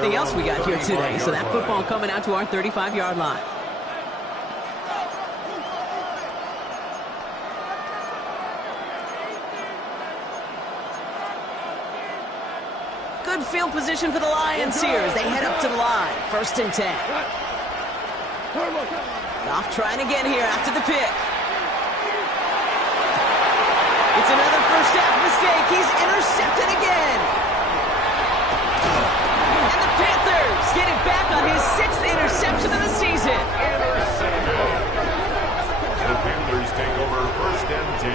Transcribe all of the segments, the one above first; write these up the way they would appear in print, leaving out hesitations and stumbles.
anything else we got here today. So that football coming out to our 35-yard line. Good field position for the Lions here as they head up to the line. 1st and 10. Goff trying again here after the pick. It's another first half mistake. He's intercepted again. And the Panthers get it back on his 6th interception of the season. The Panthers take over 1st and 10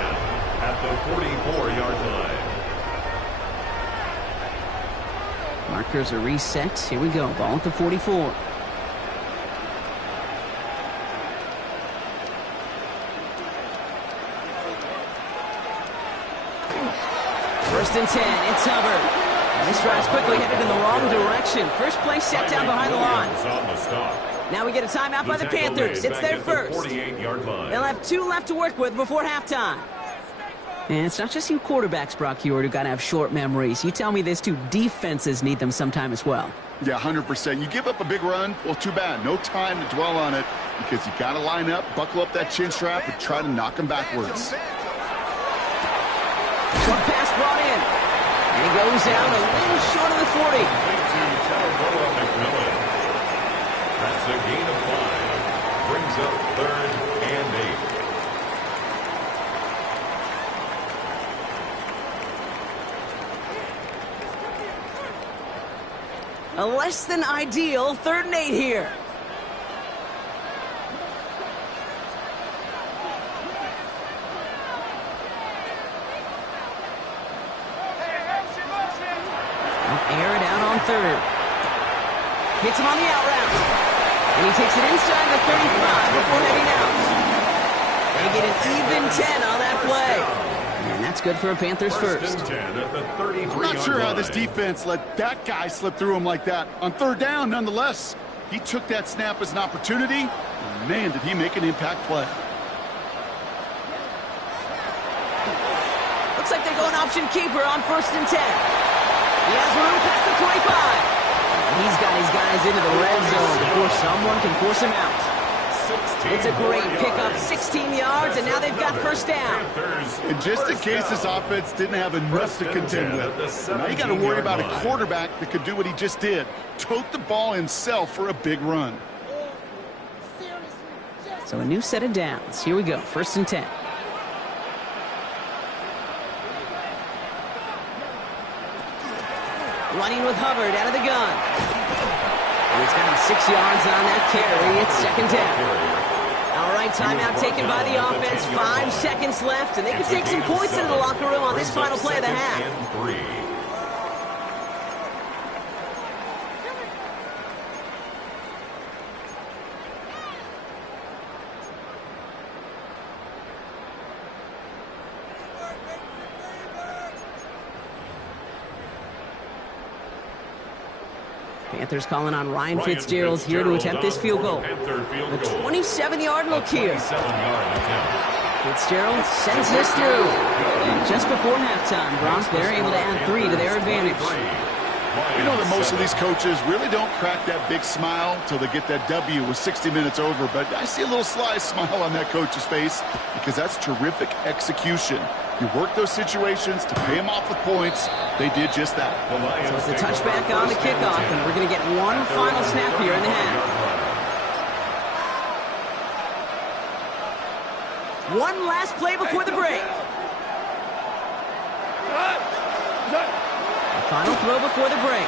at the 44-yard line. Markers are reset. Here we go. Ball at the 44. First and 10. It's Hubbard. And this drive's quickly headed in the wrong direction. First play set down behind the line. Now we get a timeout by the Panthers. It's their first. They'll have 2 left to work with before halftime. And it's not just you quarterbacks, Brock Heward, who got to have short memories. You tell me this too, defenses need them sometime as well. Yeah, 100%. You give up a big run, well, too bad. No time to dwell on it because you got to line up, buckle up that chin strap, and try to knock them backwards. Short pass brought in. And he goes down a little short of the 40. That's a gain of 5. Brings up 3rd and 8. A less than ideal 3rd and 8 here. Air it out on 3rd. Hits him on the out route. And he takes it inside the 35 before heading out. They get an even 10 on that play. And that's good for a Panthers first. I'm not sure how this defense let that guy slip through him like that. On 3rd down, nonetheless, he took that snap as an opportunity. And man, did he make an impact play. Looks like they're going option keeper on 1st and 10. He has room past the 25. And he's got his guys into the red zone before someone can force him out. It's a great pickup, 16 yards, and now they've got 1st down. And just in case this offense didn't have enough to contend with, now you got to worry about a quarterback that could do what he just did. Tote the ball himself for a big run. So a new set of downs. Here we go, 1st and 10. Running with Hubbard out of the gun. And he's got him 6 yards on that carry. It's 2nd down. All right, timeout taken by the offense. 5 seconds left, and they can take some points into the locker room on this final play of the half. Panthers calling on Ryan Fitzgerald here to attempt this field goal. A 27-yard look here. Fitzgerald sends this through. And just before halftime, Bronx, they're able to add 3 to their advantage. You know that most of these coaches really don't crack that big smile till they get that W with 60 minutes over, but I see a little sly smile on that coach's face because that's terrific execution. You work those situations to pay them off with points. They did just that. So it's a touchback on the kickoff, and we're going to get one final snap here in the half. One last play before the break. The final throw before the break.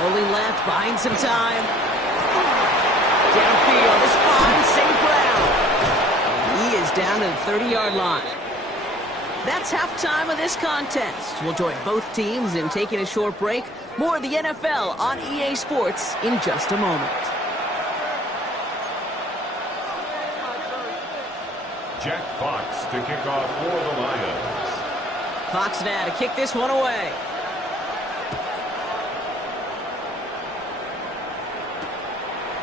Rolling left, buying some time. Downfield, this finds St. Brown. He is down to the 30-yard line. That's halftime of this contest. We'll join both teams in taking a short break. More of the NFL on EA Sports in just a moment. Jack Fox to kick off for the Lions. Fox now to kick this one away.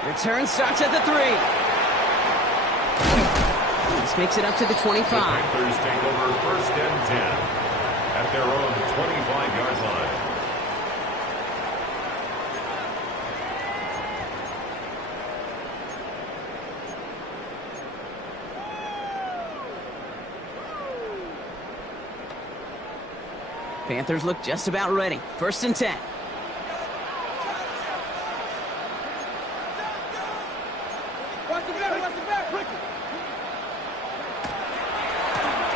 Return starts at the 3. This makes it up to the 25. The Panthers take over 1st and 10 at their own 25-yard line. Panthers look just about ready. 1st and 10.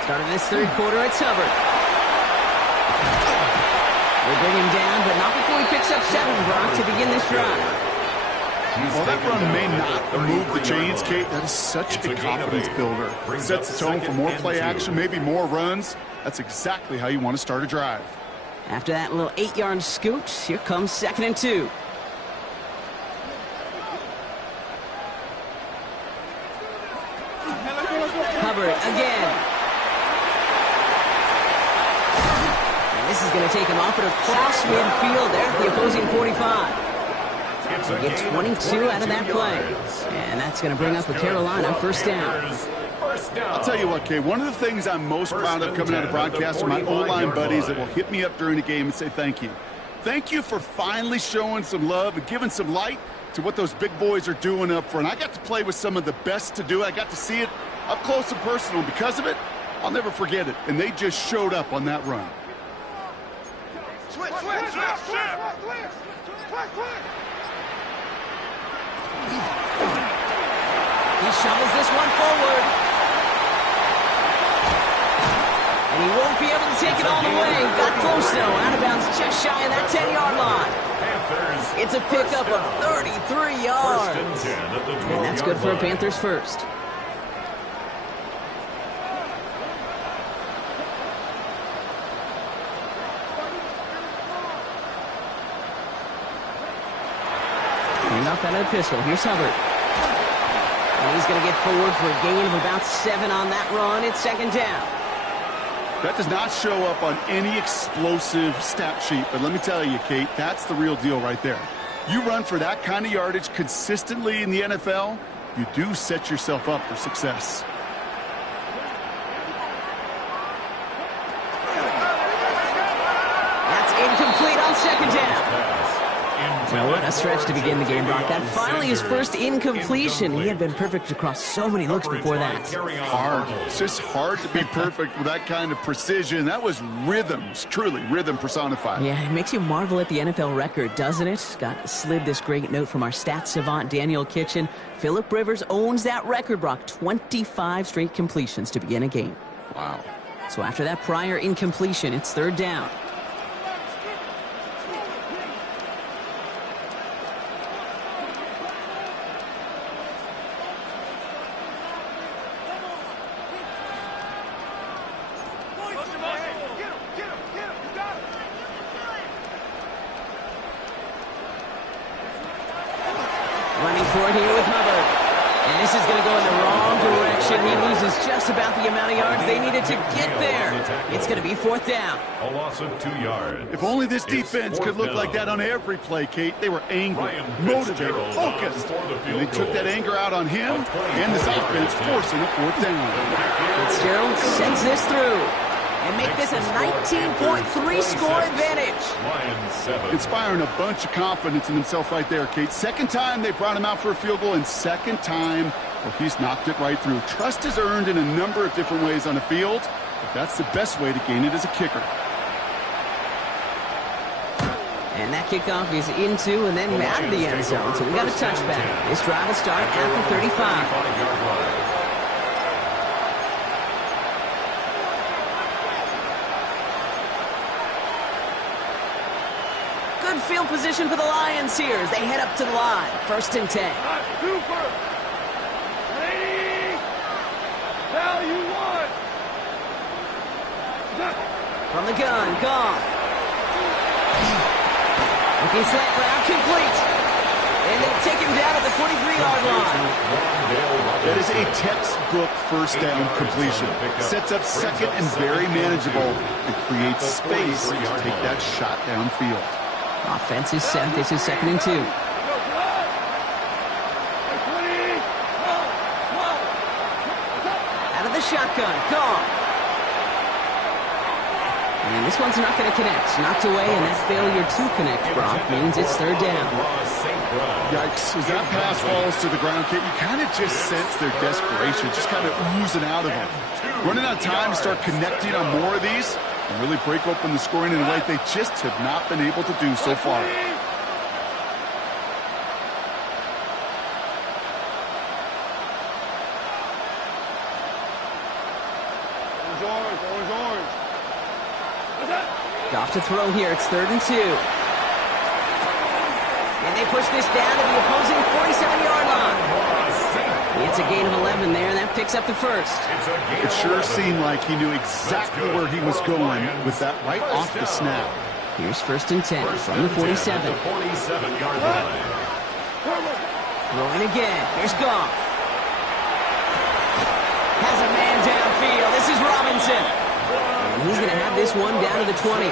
Start of this 3rd quarter, it's Hubbard. We'll bring him down, but not before he picks up 7, Brock, to begin this drive. Well, that run may not move the chains, Kate. That is such a confidence builder. Sets the tone for more play action, maybe more runs. That's exactly how you want to start a drive. After that little 8-yard scoot, here comes 2nd and 2. Hubbard again. And this is going to take him off at across midfield there at the opposing 45. We'll get 22 out of that play. And that's going to bring up a Carolina 1st down. I'll tell you what, Kay, one of the things I'm most proud of coming out of broadcast are my O-line buddies that will hit me up during the game and say thank you. Thank you for finally showing some love and giving some light to what those big boys are doing up front. I got to play with some of the best to do it. I got to see it up close and personal. Because of it, I'll never forget it. And they just showed up on that run. He shovels this one forward. And he won't be able to take it all the way. Got close, though. Out of bounds just shy of that 10-yard line. It's a pickup of 33 yards. And that's good for a Panthers 1st. Off out of the pistol. Here's Hubbard. And he's going to get forward for a gain of about 7 on that run. It's 2nd down. That does not show up on any explosive stat sheet, but let me tell you, Kate, that's the real deal right there. You run for that kind of yardage consistently in the NFL, you do set yourself up for success. That's incomplete on 2nd down. Well, what a stretch to begin the game, Brock. That finally his first incompletion. He had been perfect across so many looks before that. Hard. It's just hard to be perfect with that kind of precision. That was rhythm. It's truly rhythm personified. Yeah, it makes you marvel at the NFL record, doesn't it? Got slid this great note from our stats savant, Daniel Kitchen. Phillip Rivers owns that record, Brock. 25 straight completions to begin a game. Wow. So after that prior incompletion, it's 3rd down. Running for it here with Hubbard. And this is going to go in the wrong direction. He loses just about the amount of yards they needed to get there. It's going to be 4th down. A loss of 2 yards. If only this defense could look like that on every play, Kate. They were angry, motivated, focused. And they took that anger out on him and this offense, forcing a 4th down. Fitzgerald sends this through. And make this a 19.3 score advantage. Inspiring a bunch of confidence in himself right there, Kate. 2nd time they brought him out for a field goal, and 2nd time, well, he's knocked it right through. Trust is earned in a number of different ways on the field, but that's the best way to gain it as a kicker. And that kickoff is into and then out of the end zone, so we got a touchback. This drive will start at the 35. Good field position for the Lions here as they head up to the line. 1st and 10. From the gun, Goff. Looking slant route, complete. And they'll take him down at the 43-yard line. That is a textbook 1st down completion. Sets up 2nd and very manageable and creates space to take that shot downfield. Offense is set. This is 2nd and 2. Out of the shotgun. Goff. And this one's not going to connect. Knocked away, and that failure to connect, Brock, means it's 3rd down. Yikes. As that pass falls to the ground, Kate, you kind of just sense their desperation, just kind of oozing out of them. Running out of time to start connecting on more of these. and really break open the scoring in a way they just have not been able to do so far. Goff to throw here. It's 3rd and 2. And they push this down to the opposing 47-yard line. It's a gain of 11 there, and that picks up the first. It sure seemed like he knew exactly where he was going with that right off the snap. Here's 1st and 10 from the 47. Throwing again. Here's Goff. Has a man downfield. This is Robinson. And he's going to have this one down to the 20.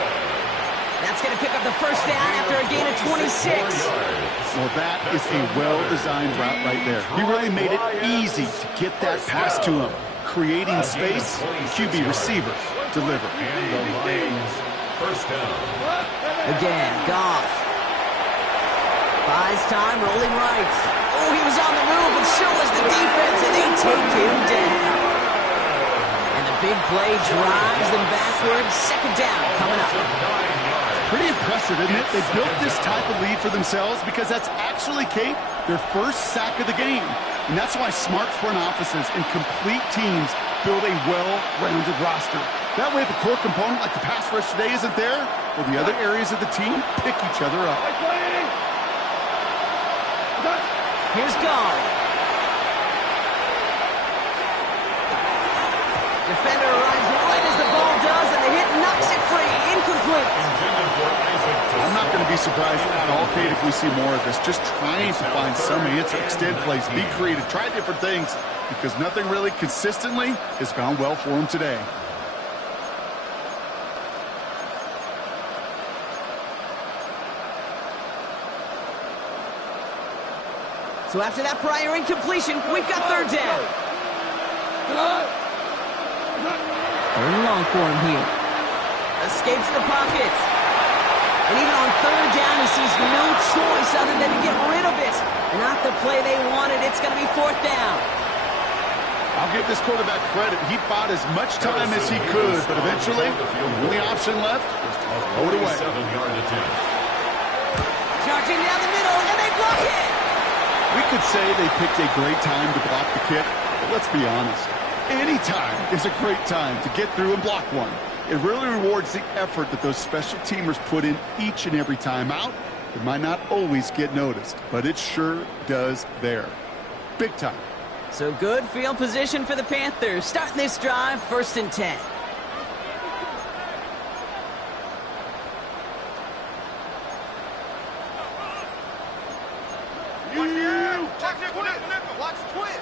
That's going to pick up the first down after a gain of 26. Well, that is a well-designed route right there. He really made it easy to get that pass to him. Creating space, QB receiver, deliver. And the Lions, first down. Again, Goff. Buys time, rolling right. Oh, he was on the move, but so was the defense, and they take him down. And the big play drives them backwards. 2nd down coming up. Pretty impressive, isn't it? They built this type of lead for themselves because that's actually, Kate, their first sack of the game. And that's why smart front offices and complete teams build a well-rounded roster. That way, if a core component like the pass rush today isn't there, well, the other areas of the team pick each other up. Here's Goff. Defender arrives right as the ball does, and the hit knocks it free. Incomplete. I'm not going to be surprised at all, Kate, if we see more of this. Just trying to find some answer, extend plays, be creative, try different things, because nothing really consistently has gone well for him today. So after that prior incompletion, we've got 3rd down. 3rd and long for him here. Escapes the pocket. And even on 3rd down, he sees no choice other than to get rid of it. Not the play they wanted. It's going to be 4th down. I'll give this quarterback credit. He bought as much time as he could, but eventually, the only option left was to throw it away. Charging down the middle, and they block it. We could say they picked a great time to block the kick, but let's be honest. Any time is a great time to get through and block one. It really rewards the effort that those special teamers put in each and every time out. It might not always get noticed, but it sure does there. Big time. So good field position for the Panthers. Starting this drive, 1st and 10. Watch twins.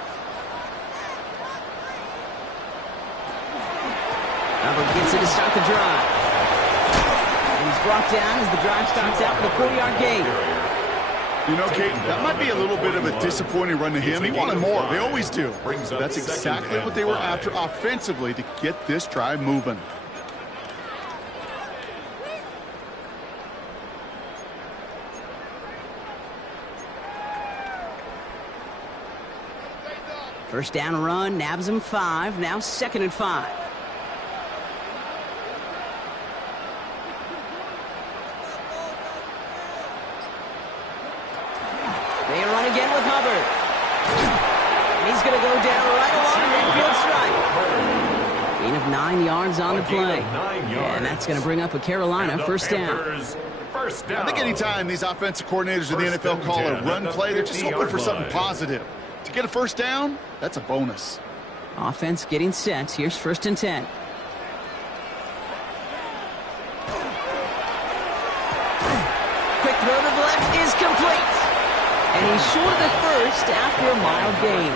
Hubbard gets it to start the drive. And he's brought down as the drive starts out with a 40-yard gain. You know, Kate, that might be a little bit of a disappointing run to him. He wanted more. They always do. That's exactly what they were after offensively to get this drive moving. First down run, nabs him 5. Now 2nd and 5. They run again with Hubbard. And he's going to go down right along the midfield stripe. Gain of 9 yards on the play. And that's going to bring up a Carolina first down. I think anytime these offensive coordinators in the NFL call a run play, they're just hoping for something positive. To get a first down, that's a bonus. Offense getting set. Here's 1st and 10. Quick throw to the left is complete. And he's short of the first after a mild gain.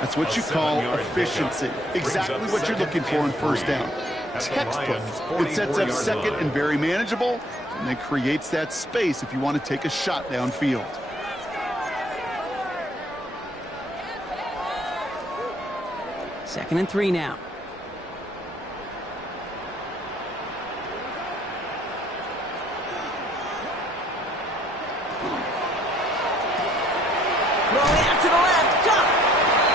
That's what you call efficiency. Exactly what you're looking for in first down. Textbook. It sets up 2nd and very manageable, and then creates that space if you want to take a shot downfield. Second and 3 now. Throwing out to the left. Go!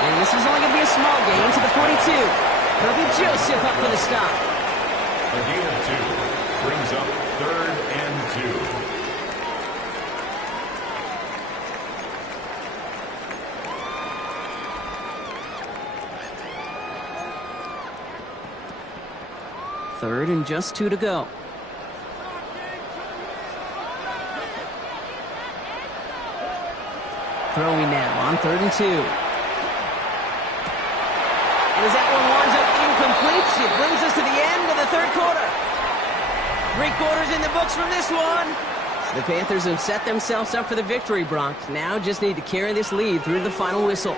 And this is only going to be a small gain to the 42. Kirby Joseph up for the stop. A gain of 2 brings up 3rd and 2. Third and just 2 to go. Throwing now on 3rd and 2. And as that one winds up incomplete, it brings us to the end of the 3rd quarter. 3 quarters in the books from this one. The Panthers have set themselves up for the victory, Brock. Now just need to carry this lead through the final whistle.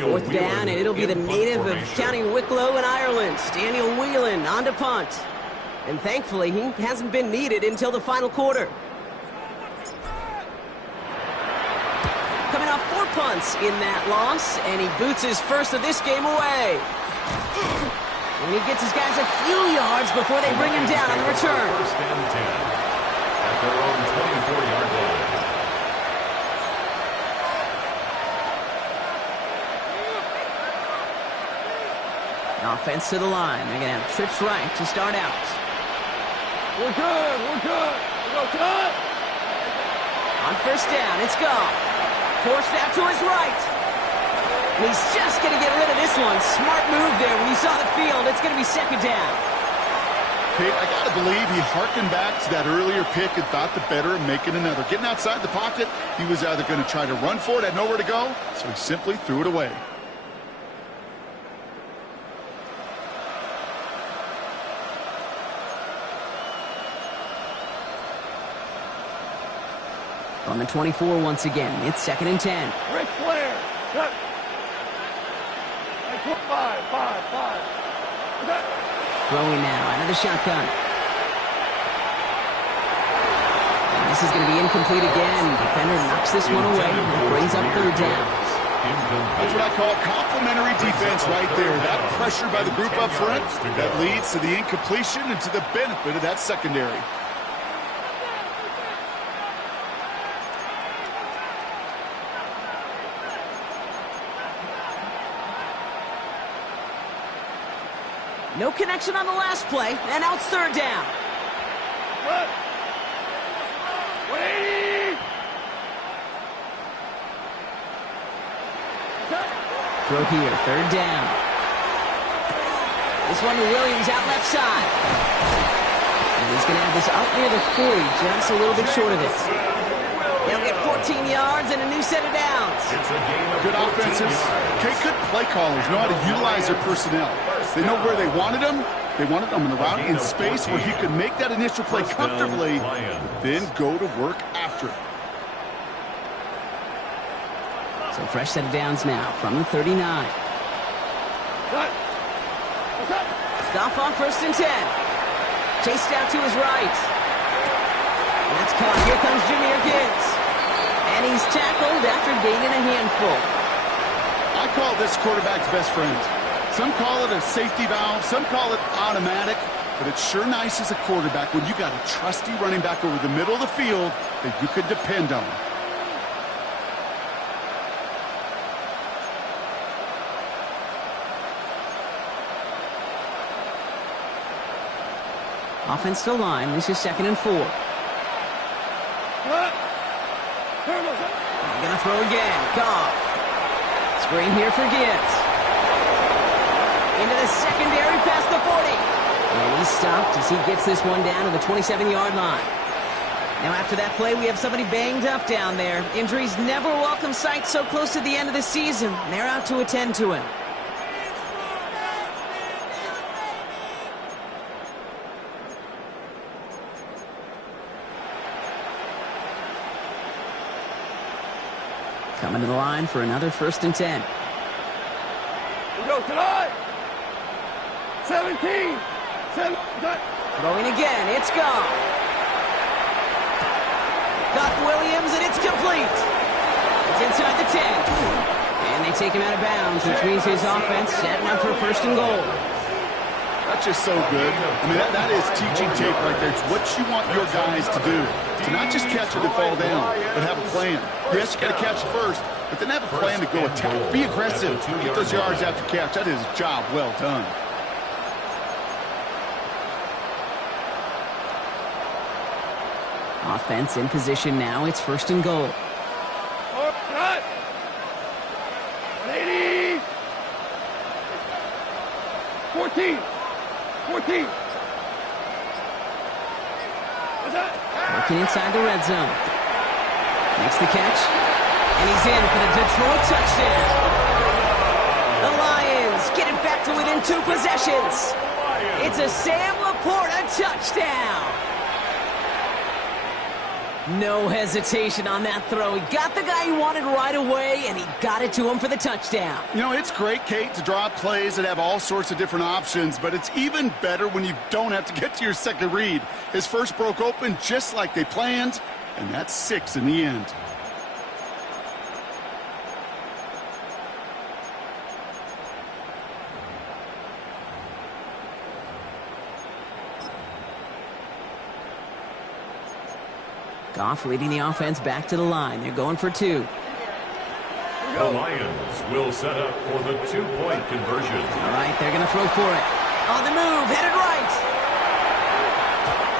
Fourth down, and it'll be the native of County Wicklow in Ireland, Daniel Whelan, on to punt. And thankfully, he hasn't been needed until the final quarter. Coming off 4 punts in that loss, and he boots his first of this game away. And he gets his guys a few yards before they bring him down on the return. First and 10 at their own 24-yard line. Offense to the line. They're going to have trips right to start out. We're good. We're good. We go tonight. On first down, it's Goff. Forced out to his right. And he's just going to get rid of this one. Smart move there when he saw the field. It's going to be 2nd down. Kate, I got to believe he harkened back to that earlier pick and thought the better of making another. Getting outside the pocket, he was either going to try to run for it, had nowhere to go, so he simply threw it away. On the 24 once again, it's 2nd and 10. Rick Flair. Cut. 5. Throwing now out of the shotgun. And this is going to be incomplete again. Defender knocks this one away. It brings up 3rd down. That's what I call complementary defense right there. That pressure by the group up front, that leads to the incompletion and to the benefit of that secondary. No connection on the last play, and now it's 3rd down. Throw here, 3rd down. This one to Williams out left side. And he's going to have this out near the 40, just a little bit short of it. They'll get 14 yards and a new set of downs. Good offenses. Okay, good play callers know how to utilize their personnel. They know where they wanted them. They wanted them in the route in space where he could make that initial play comfortably, but then go to work after. So fresh set of downs now from the 39. Goff on 1st and 10. Chased out to his right. And that's caught. Here comes Jahmyr Gibbs. And he's tackled after gaining a handful. I call this quarterback's best friend. Some call it a safety valve, some call it automatic, but it's sure nice as a quarterback when you got a trusty running back over the middle of the field that you could depend on. Offense to line. This is 2nd and 4. They're going to throw again. Goff. Screen here for Gibbs. Into the secondary past the 40. And he's stopped as he gets this one down to the 27-yard line. Now after that play, we have somebody banged up down there. Injuries never a welcome sight so close to the end of the season. They're out to attend to him. Coming to the line for another 1st and 10. We go tonight. 17. Throwing again, it's Goff. got Williams, and it's complete. It's inside the 10. And they take him out of bounds, which means his offense setting up for first and goal. That's just so good. I mean, that is teaching tape right there. It's what you want your guys to do. To not just catch it and fall down, but have a plan. Yes, you got to catch it first, but then have a plan to go attack. Be aggressive. Get those yards after catch. That is a job well done. Offense in position now. It's first and goal. Cut. 180. 14. 14. Working inside the red zone. Makes the catch. And he's in for the Detroit touchdown. The Lions get it back to within 2 possessions. It's a Sam Laporta touchdown. No hesitation on that throw. He got the guy he wanted right away, and he got it to him for the touchdown. You know, it's great, Kate, to draw up plays that have all sorts of different options, but it's even better when you don't have to get to your second read. His first broke open just like they planned, and that's 6 in the end. Goff leading the offense back to the line. They're going for 2. The Lions will set up for the 2-point conversion. All right, they're going to throw for it. On the move, headed right.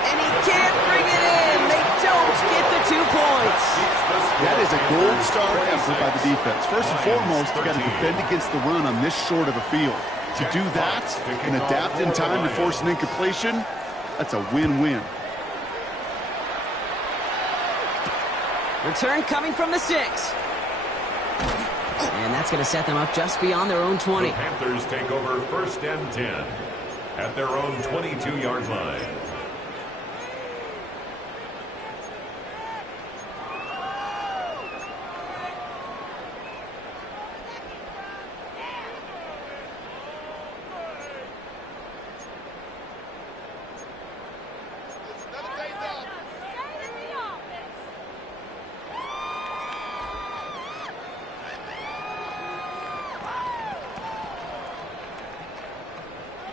And he can't bring it in. They don't get the 2 points. That is a gold star effort by the defense. First and foremost, you got to defend against the run on this short of a field. To do that and adapt in time to force an incompletion, that's a win-win. Return coming from the 6. And that's going to set them up just beyond their own 20. The Panthers take over first and 10 at their own 22-yard line.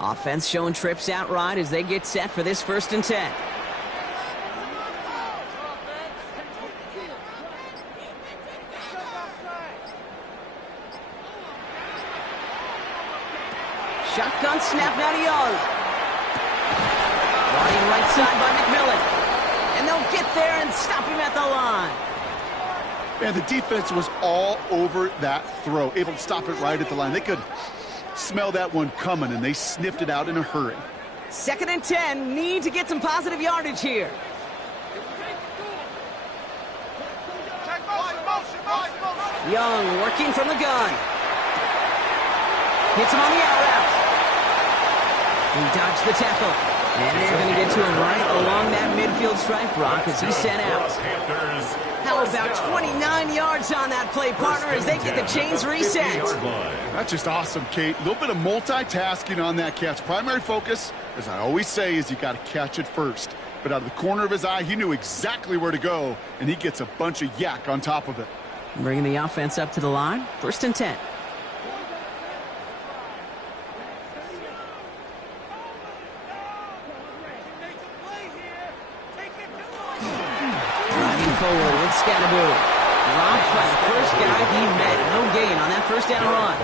Offense showing trips out right as they get set for this first and 10. Shotgun snap now to Young. Running right side by McMillan. And they'll get there and stop him at the line. And the defense was all over that throw, able to stop it right at the line. They could smell that one coming, and they sniffed it out in a hurry. Second and 10, need to get some positive yardage here. Young working from the gun. Hits him on the out route. He dodged the tackle. And they're going to get to him right along that midfield stripe, Brock, as he's sent out. How about 29 yards on that play, partner, as they get the chains reset? That's just awesome, Kate. A little bit of multitasking on that catch. Primary focus, as I always say, is you got to catch it first. But out of the corner of his eye, he knew exactly where to go, and he gets a bunch of yak on top of it. Bringing the offense up to the line, first and 10. Forward with Scatterbo. Dropped by the first guy he met. No gain on that first down run.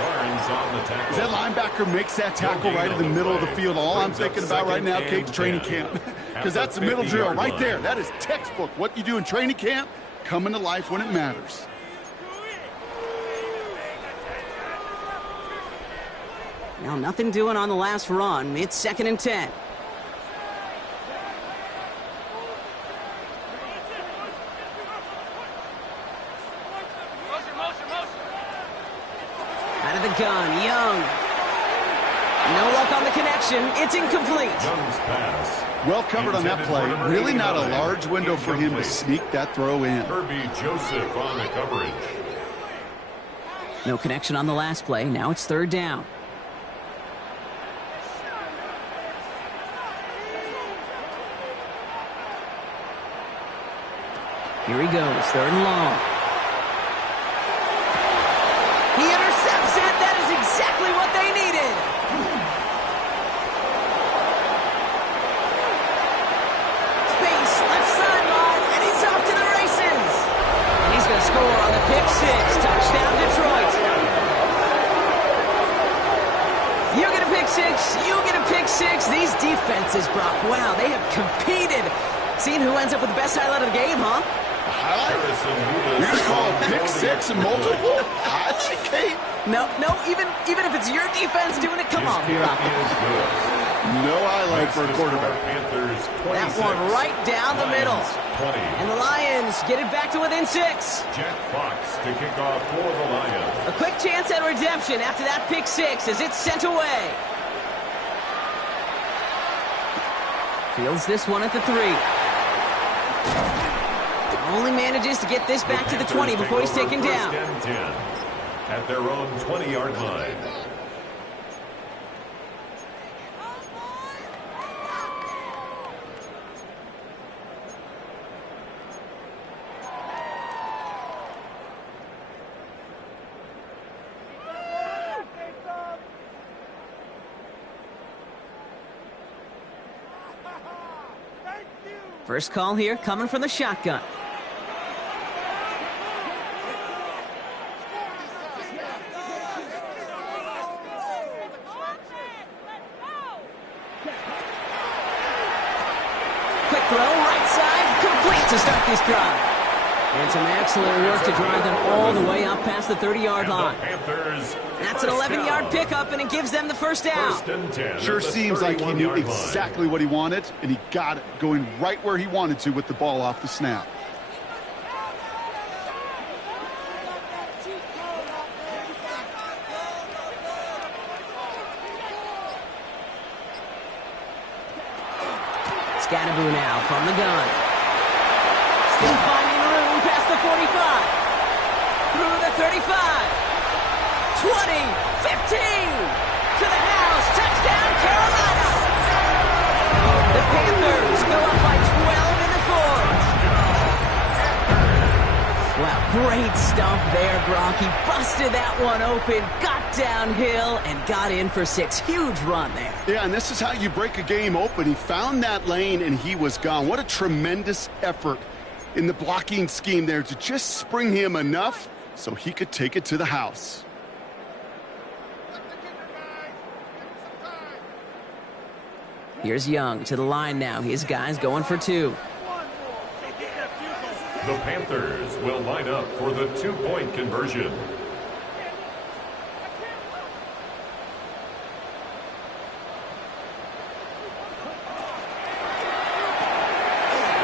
As that linebacker makes that tackle right in the middle of the field, all I'm thinking about right now, Kate, training camp. Because that's the middle drill right there. That is textbook. What you do in training camp, coming to life when it matters. Now, nothing doing on the last run. It's second and 10. Out of the gun, Young. No luck on the connection. It's incomplete. Young's pass. Well covered on that play. Really not a large window for him to sneak that throw in. Herbie Joseph on the coverage. No connection on the last play. Now it's third down. Here he goes, 3rd and long. He intercepts it. That is exactly what they needed. Space, left sideline, and he's off to the races. And he's going to score on the pick 6. Touchdown, Detroit. You get a pick 6. You get a pick 6. These defenses, Brock, wow, they have competed. Seeing who ends up with the best highlight of the game, huh? You're going to call a pick 6 and multiple? Highlight, Kate? No, even if it's your defense doing it, come on, Brock. No highlight for a quarterback. That one right down the middle. And the Lions get it back to within 6. Jack Fox to kick off for the Lions. A quick chance at redemption after that pick 6 as it's sent away. Fields this one at the 3. Only manages to get this back to the 20 before he's taken down. At their own 20-yard line. First call here coming from the shotgun. Quick throw, right side, complete to start this drive. And some excellent work to drive them all the way up past the 30-yard line. That's an 11-yard pickup, and it gives them the first down. Sure seems like he knew exactly what he wanted, and he got it going right where he wanted to with the ball off the snap. Scatterboo now from the gun. Still finding room past the 45. Through the 35. 20, 15. To the house. Touchdown, Carolina. The Panthers go up by 12 in the 4th. Wow, great stuff there, Brock. He busted that one open, got downhill, and got in for 6. Huge run there. Yeah, and this is how you break a game open. He found that lane, and he was gone. What a tremendous effort in the blocking scheme there to just spring him enough so he could take it to the house. Here's Young to the line now. His guys going for 2. The Panthers will line up for the 2-point conversion.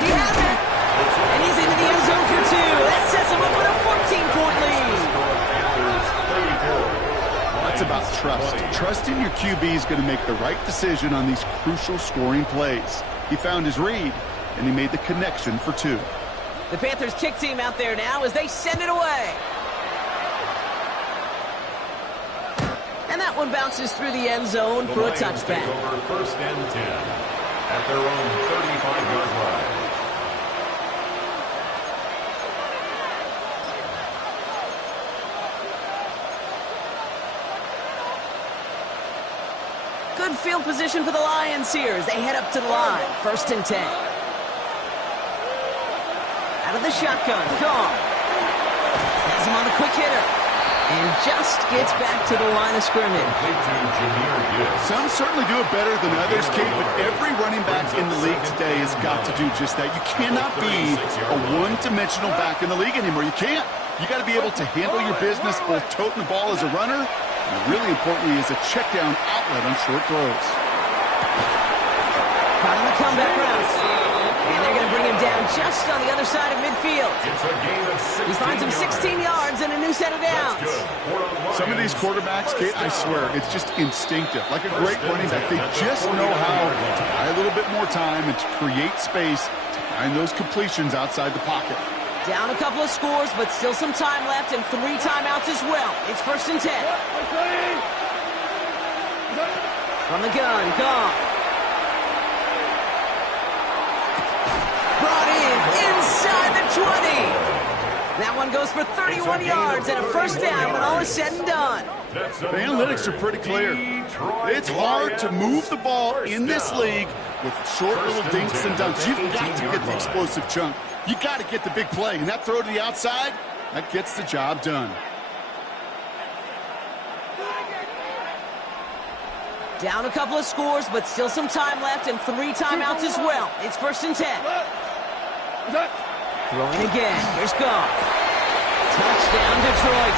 He has it! And he's into the end zone for 2. That sets him up with a 14-point lead. That's about trust. Trusting your QB is going to make the right decision on these crucial scoring plays. He found his read, and he made the connection for 2. The Panthers kick team out there now as they send it away. And that one bounces through the end zone for a touchback. Take over 1st and 10 at their own 35-yard line. Good field position for the Lions here as they head up to the line. 1st and 10. Out of the shotgun, gone. Has him on a quick hitter. And just gets back to the line of scrimmage. Some certainly do it better than others, Kate, but every running back in the league today has got to do just that. You cannot be a one-dimensional back in the league anymore. You can't. You got to be able to handle your business, both toting the ball as a runner, and really importantly as a check-down outlet on short throws. Caught on the comeback route. And they're going to bring him down just on the other side of midfield. He finds him 16 yards and a new set of downs. Some of these quarterbacks, Kate, I swear, it's just instinctive. Like a great running back, they just know how to buy a little bit more time and to create space to find those completions outside the pocket. Down a couple of scores, but still some time left and 3 timeouts as well. It's 1st and 10. From the gun, gone. Brought in inside the That one goes for 31 yards and a first down when all is said and done. The analytics are pretty clear. It's hard to move the ball in this league with short little dinks and dunks. You've got to get the explosive chunk. You got to get the big play. And that throw to the outside, that gets the job done. Down a couple of scores, but still some time left and 3 timeouts as well. It's 1st and 10. Throwing again. Here's Goff. Touchdown, Detroit.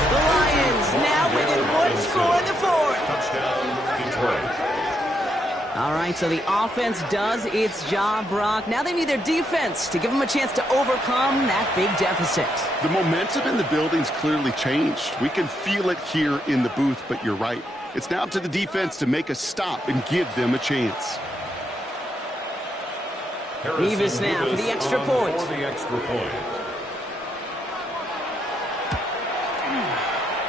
The Lions now within 1 score in the 4th. Touchdown, Detroit. All right, so the offense does its job, Brock. Now they need their defense to give them a chance to overcome that big deficit. The momentum in the building's clearly changed. We can feel it here in the booth, but you're right. It's now up to the defense to make a stop and give them a chance. Nevis now for the extra point.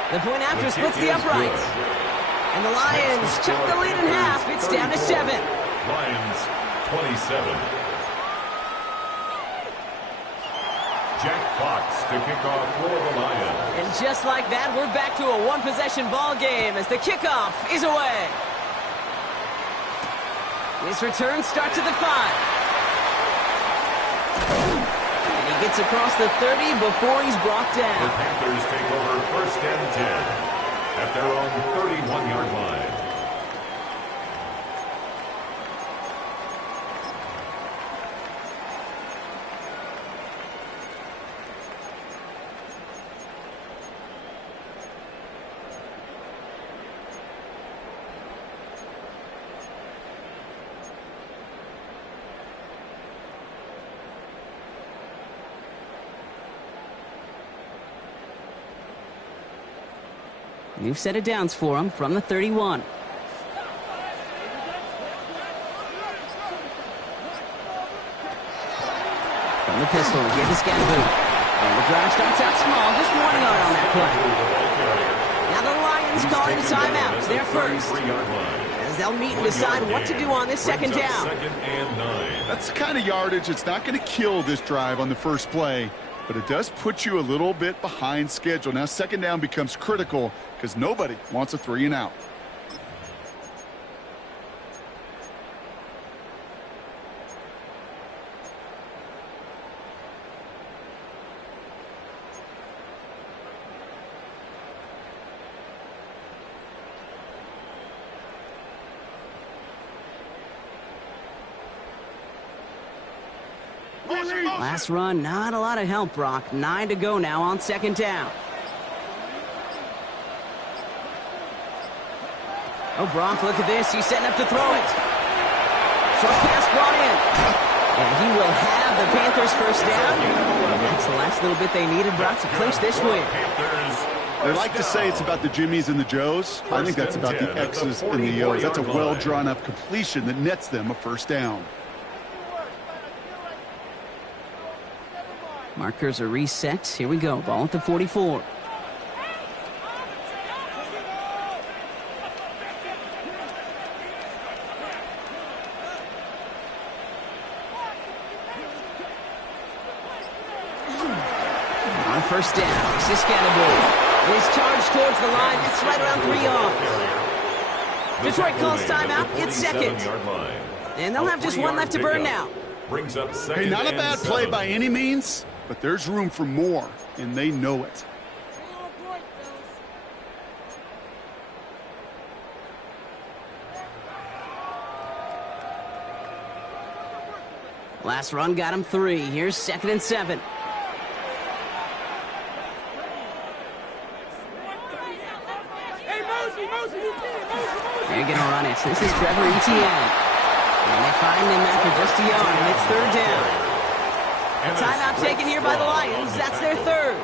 The point after splits the uprights. And the Lions chop the lead in half. It's down to 7. Lions 27. Jack Fox to kick off for the Lions. And just like that, we're back to a one-possession ball game as the kickoff is away. His return starts at the 5. And he gets across the 30 before he's brought The down. Panthers take over 1st and 10 at their own 31-yard line. New set of downs for him from the 31. From the pistol, give the Scandaboo. And the drive starts out small, just 1 yard on that play. Now the Lions calling a timeout. They're first. As they'll meet and decide what to do on this 2nd down. 2nd and 9. That's the kind of yardage it's not going to kill this drive on the first play, but it does put you a little bit behind schedule. Now 2nd down becomes critical because nobody wants a 3 and out. Last run, not a lot of help, Brock. 9 to go now on 2nd down. Oh, Brock, look at this. He's setting up to throw it. Short pass brought in. And he will have the Panthers 1st down. And that's the last little bit they needed, Brock, to clinch this win. They like to say it's about the Jimmies and the Joes. I think that's about the X's and the O's. That's a well-drawn-up completion that nets them a 1st down. Markers are reset. Here we go. Ball at the 44. On 1st down, this is Scandaboo. His charge towards the line. It's right around 3 yards. Detroit calls timeout. It's 2nd. And they'll have just 1 left to burn now. Brings up 2nd. Hey, not a bad play by any means, but there's room for more, and they know it. Last run got him 3. Here's 2nd and 7. They're going to run it. This is Trevor Etienne. And they find him after just a yard, and it's 3rd down. Timeout taken here by the Lions. That's their 3rd.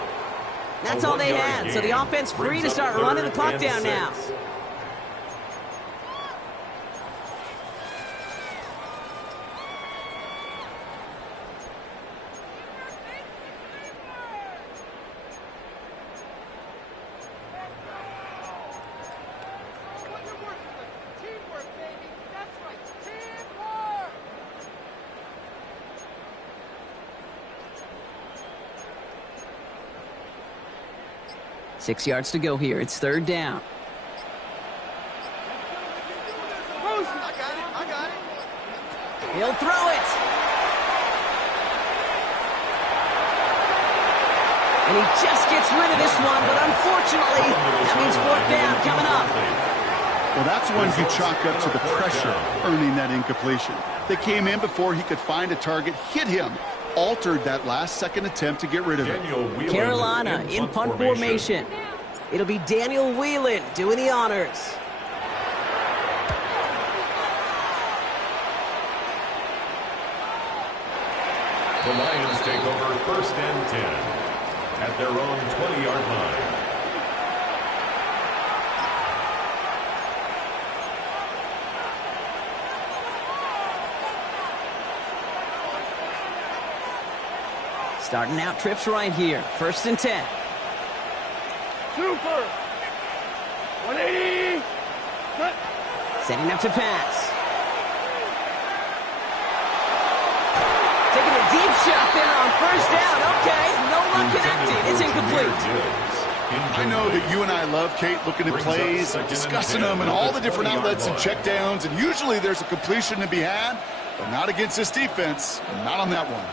That's all they had. So the offense free to start running the clock down now. 6 yards to go here. It's third down. He'll throw it. And he just gets rid of this one, but unfortunately, that means fourth down coming up. Well, that's one you chalk up to the pressure earning that incompletion. They came in before he could find a target, hit him, altered that last-second attempt to get rid of it. Carolina in punt formation. It'll be Daniel Whelan doing the honors. The Lions take over first and 10 at their own 20-yard line. Starting out trips right here. First and 10. Super. 180. Cut. Setting up to pass. Taking a deep shot there on first down. Okay, no one connected. It's incomplete. I know that you and I love, Kate, looking at plays and discussing them and all the different outlets and checkdowns, and usually there's a completion to be had, but not against this defense, not on that one.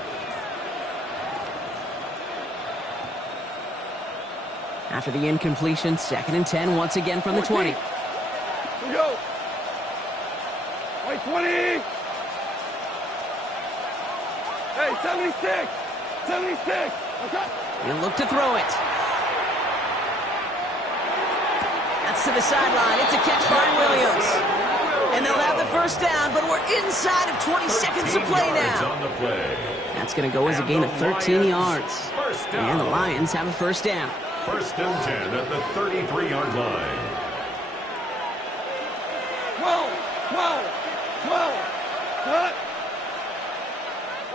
After the incompletion, second and 10 once again from the 20. Here we go. Wait, 20. Hey, 76. 76. Okay. He'll look to throw it. That's to the sideline. It's a catch by Williams. And they'll have the first down, but we're inside of 20 seconds to play now. That's going to go as a gain of 13 yards. And the Lions have a first down. First and 10 at the 33-yard line. 12. 12. 12. Cut.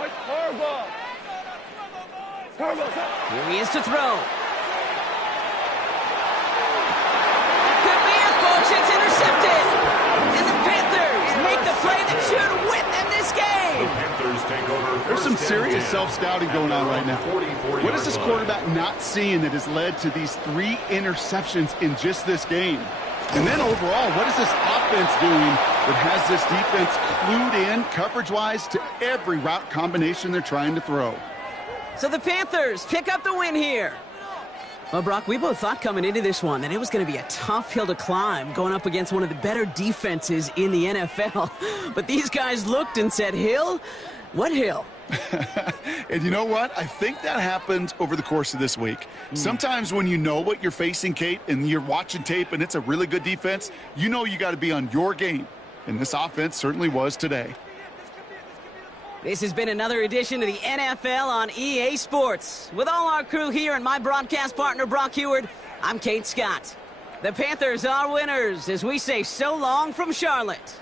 Wait, Harbaugh. Harbaugh, cut. Here he is to throw. That could be it, folks. It's intercepted. And the Panthers make the play that should win them this game. The Panthers take over. There's some serious self-scouting going on right now. What is this quarterback not seeing that has led to these 3 interceptions in just this game? And then overall, what is this offense doing that has this defense clued in coverage-wise to every route combination they're trying to throw? So the Panthers pick up the win here. Well, Brock, we both thought coming into this one that it was going to be a tough hill to climb going up against one of the better defenses in the NFL. But these guys looked and said, Hill? What hill? And you know what? I think that happened over the course of this week. Sometimes when you know what you're facing, Kate, and you're watching tape and it's a really good defense, you know you got to be on your game. And this offense certainly was today. This has been another edition of the NFL on EA Sports. With all our crew here and my broadcast partner, Brock Heward, I'm Kate Scott. The Panthers are winners as we say so long from Charlotte.